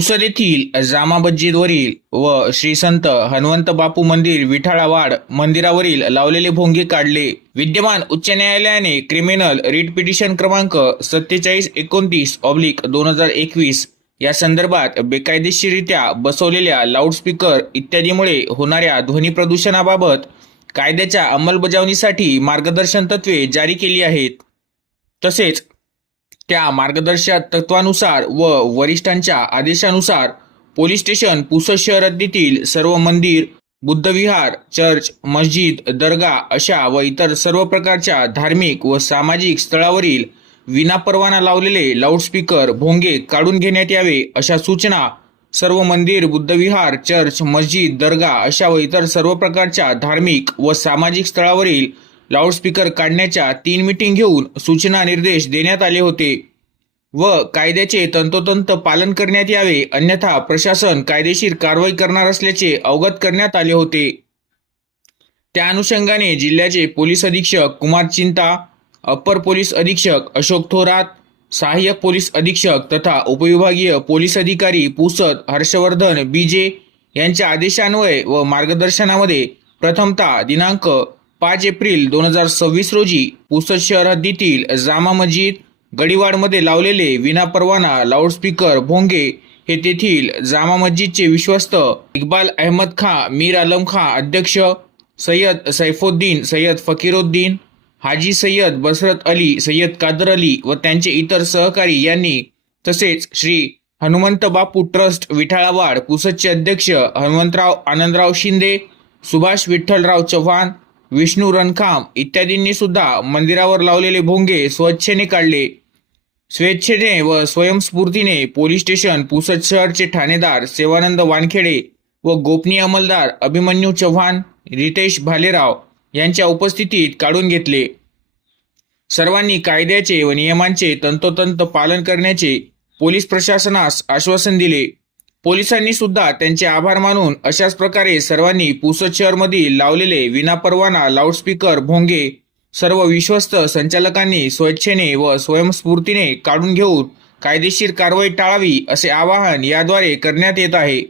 पुसद येथील जामा मस्जिदवरील व श्री संत हनुमंत बापू मंदिर विठाळावाड मंदिरावरील लावलेले भोंगे काढले। विद्यमान उच्च न्यायालयाने क्रिमिनल रिट पिटिशन क्रमांक 4729/2021 या संदर्भात बेकायदेशीररित्या बसवलेल्या लाऊडस्पीकर इत्यादीमुळे होणाऱ्या ध्वनी प्रदूषणाबाबत कायद्याच्या अंमलबजावणीसाठी मार्गदर्शन तत्त्वे जारी केली आहेत। तसेच त्या मार्गदर्शक तत्वानुसार व वरिष्ठांच्या आदेशानुसार पोलीस स्टेशन पुसद शहर हद्दीतील सर्व मंदिर, बुद्धविहार, चर्च, मस्जिद, दर्गा अशा व इतर सर्व प्रकारच्या धार्मिक व सामाजिक स्थळावरील विनापरवाना लावलेले लाऊडस्पीकर भोंगे काढून घेण्यात यावे अशा सूचना सर्व मंदिर, बुद्धविहार, चर्च, मस्जिद, दर्गा अशा व इतर सर्व प्रकारच्या धार्मिक व सामाजिक स्थळावरील लाऊडस्पीकर काढण्याच्या 3 मीटिंग घेऊन सूचना निर्देश देण्यात आले होते व कायद्याचे तंतोतंत पालन करण्यात यावे, अन्यथा प्रशासन कायदेशीर कारवाई करणार असल्याचे अवगत करण्यात आले होते। त्या अनुषंगाने जिल्ह्याचे पोलीस अधीक्षक कुमार चिंता, अप्पर पोलीस अधीक्षक अशोक थोरात, सहाय्यक पोलीस अधीक्षक तथा उपविभागीय पोलीस अधिकारी पुसद हर्षवर्धन बीजे यांच्या आदेशान्वये व मार्गदर्शनामध्ये प्रथमतः दिनांक 5 एप्रिल 2026 रोजी पुसद शहर हद्दीतील जामा मस्जिद गडीवाडमध्ये लावलेले विनापरवाना लाऊडस्पीकर भोंगे हे तेथील जामा मस्जिदचे विश्वस्त इक्बाल अहमद खां, मीर आलम खां अध्यक्ष, सय्यद सैफुद्दीन, सय्यद फकीरुद्दीन, हाजी सय्यद बसरत अली, सय्यद कादर अली व त्यांचे इतर सहकारी यांनी, तसेच श्री हनुमंत बापू ट्रस्ट विठाळावाड पुसदचे अध्यक्ष हनुमंतराव आनंदराव शिंदे, सुभाष विठ्ठलराव चव्हाण, विष्णू रणखाम इत्यादींनी सुद्धा मंदिरावर लावलेले भोंगे स्वच्छेने काढले। स्वेच्छेने व स्वयंस्फूर्तीने पोलीस स्टेशन पुसद शहरचे ठाणेदार सेवानंद वानखेडे व गोपनीय अंमलदार अभिमन्यू चव्हाण, रितेश भालेराव यांच्या उपस्थितीत काढून घेतले। सर्वांनी कायद्याचे व नियमांचे तंतोतंत पालन करण्याचे पोलीस प्रशासनास आश्वासन दिले। पोलिसांनी सुद्धा त्यांचे आभार मानून अशाच प्रकारे सर्वांनी पुसद शहरमधील लावलेले विनापरवाना लाऊडस्पीकर भोंगे सर्व विश्वस्त संचालकांनी स्वेच्छेने व स्वयंस्फूर्तीने काढून घेऊन कायदेशीर कारवाई टाळावी असे आवाहन याद्वारे करण्यात येत आहे।